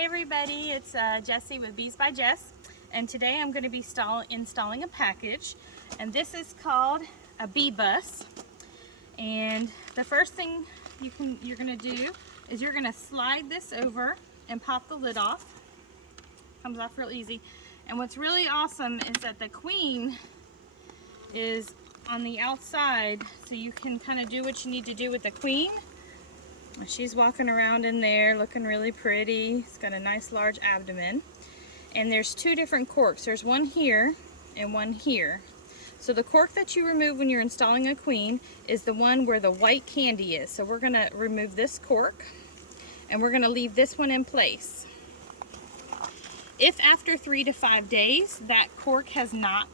Hi everybody, it's Jessie with Bees by Jess, and today I'm going to be installing a package, and this is called a bee bus. And the first thing you're going to do is you're going to slide this over and pop the lid off. Comes off real easy. And what's really awesome is that the queen is on the outside, so you can kind of do what you need to do with the queen. She's walking around in there looking really pretty. It's got a nice large abdomen. And there's two different corks. There's one here and one here. So the cork that you remove when you're installing a queen is the one where the white candy is. So we're going to remove this cork and we're going to leave this one in place. If after 3 to 5 days that cork has not,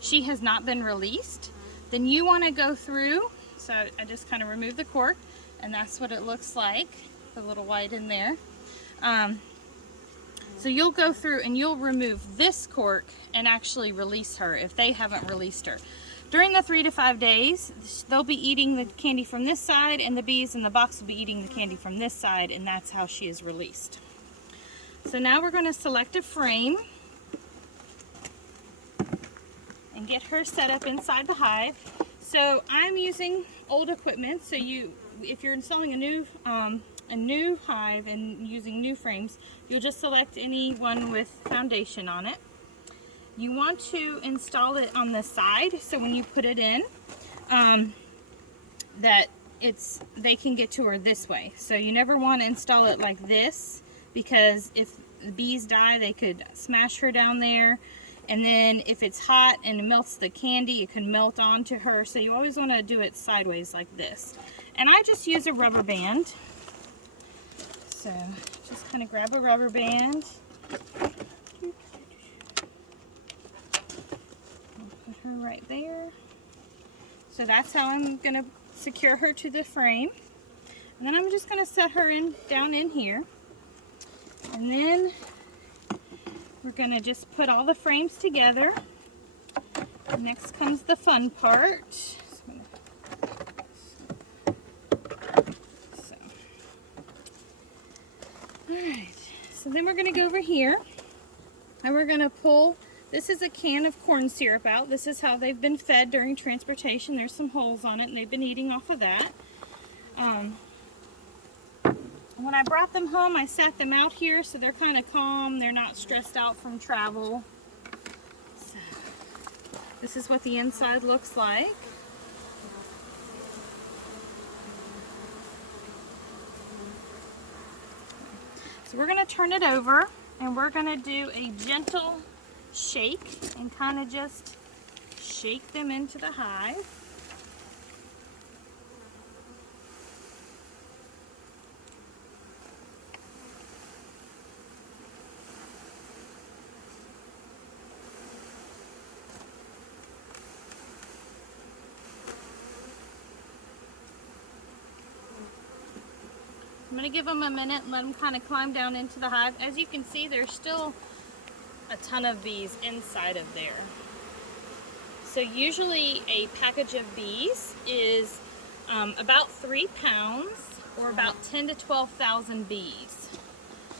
she has not been released, then you want to go through. So I just kind of remove the cork. And that's what it looks like, the little white in there. So you'll go through and you'll remove this cork and actually release her if they haven't released her. During the 3 to 5 days, they'll be eating the candy from this side, and the bees in the box will be eating the candy from this side, and that's how she is released. So now we're going to select a frame and get her set up inside the hive. So I'm using old equipment, so if you're installing a new hive and using new frames, you'll just select any one with foundation on it. You want to install it on the side, so when you put it in, that they can get to her this way. So you never want to install it like this, because if the bees die, they could smash her down there. And then if it's hot and it melts the candy, it can melt onto her. So you always want to do it sideways like this. And I just use a rubber band. So just kind of grab a rubber band. I'll put her right there. So that's how I'm going to secure her to the frame. And then I'm just going to set her down in here. And then we're going to just put all the frames together. Next comes the fun part. Alright, so then we're going to go over here and we're going to pull, this is a can of corn syrup out. This is how they've been fed during transportation. There's some holes on it and they've been eating off of that. When I brought them home, I sat them out here so they're kind of calm. They're not stressed out from travel. So, this is what the inside looks like. So we're going to turn it over and we're going to do a gentle shake and kind of just shake them into the hive. I'm going to give them a minute and let them kind of climb down into the hive. As you can see, there's still a ton of bees inside of there. So usually a package of bees is about 3 pounds or about 10 to 12,000 bees.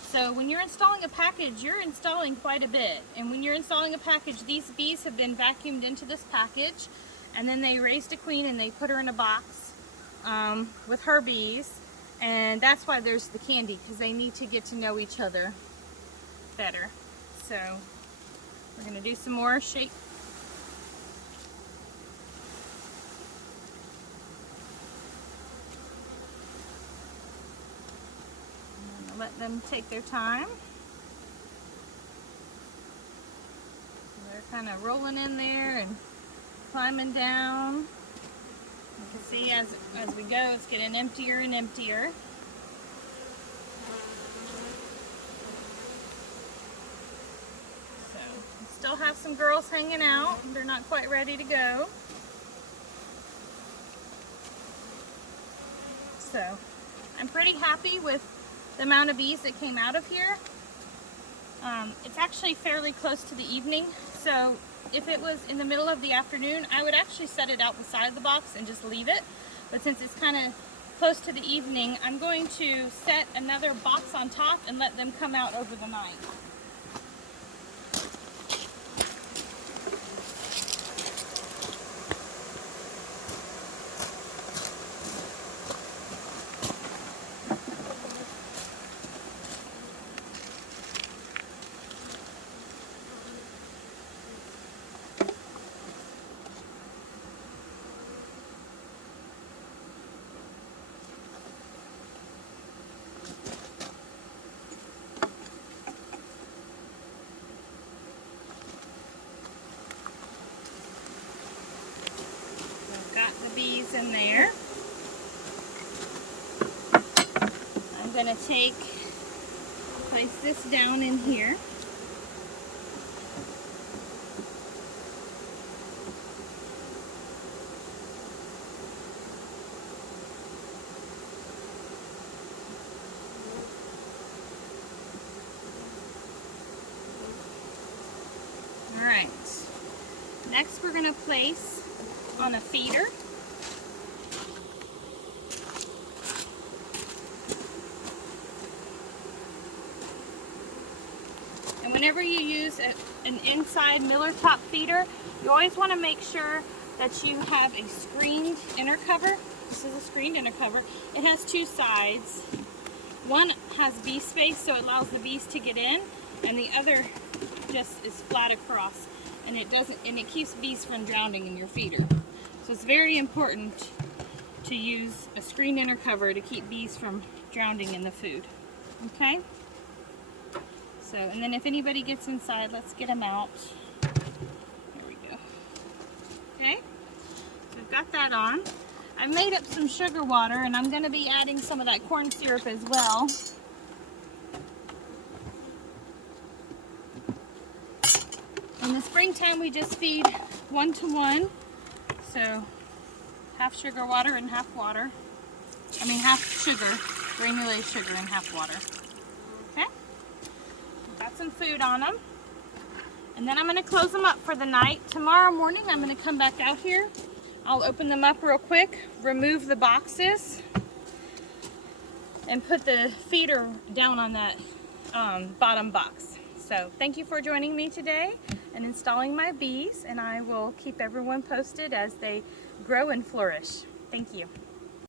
So when you're installing a package, you're installing quite a bit. And when you're installing a package, these bees have been vacuumed into this package, and then they raised a queen and they put her in a box with her bees. And that's why there's the candy, because they need to get to know each other better. So we're going to do some more shake. I'm going to let them take their time. They're kind of rolling in there and climbing down. You can see as we go, it's getting emptier and emptier. So, we still have some girls hanging out. They're not quite ready to go. So, I'm pretty happy with the amount of bees that came out of here. It's actually fairly close to the evening, so if it was in the middle of the afternoon, I would actually set it out beside the box and just leave it. But since it's kind of close to the evening, I'm going to set another box on top and let them come out over the night. Got the bees in there. I'm going to place this down in here. All right. Next we're going to place on a feeder. And whenever you use an inside Miller top feeder, you always want to make sure that you have a screened inner cover. This is a screened inner cover. It has two sides. One has bee space, so it allows the bees to get in, and the other just is flat across, and it keeps bees from drowning in your feeder. So it's very important to use a screen inner cover to keep bees from drowning in the food. Okay? So, and then if anybody gets inside, let's get them out. There we go. Okay? So we've got that on. I made up some sugar water, and I'm going to be adding some of that corn syrup as well. In the springtime, we just feed 1 to 1. So half sugar water and half water. Half sugar, granulated sugar and half water. Okay? Got some food on them. And then I'm going to close them up for the night. Tomorrow morning I'm going to come back out here. I'll open them up real quick, remove the boxes, and put the feeder down on that bottom box. So thank you for joining me today and installing my bees, and I will keep everyone posted as they grow and flourish. Thank you.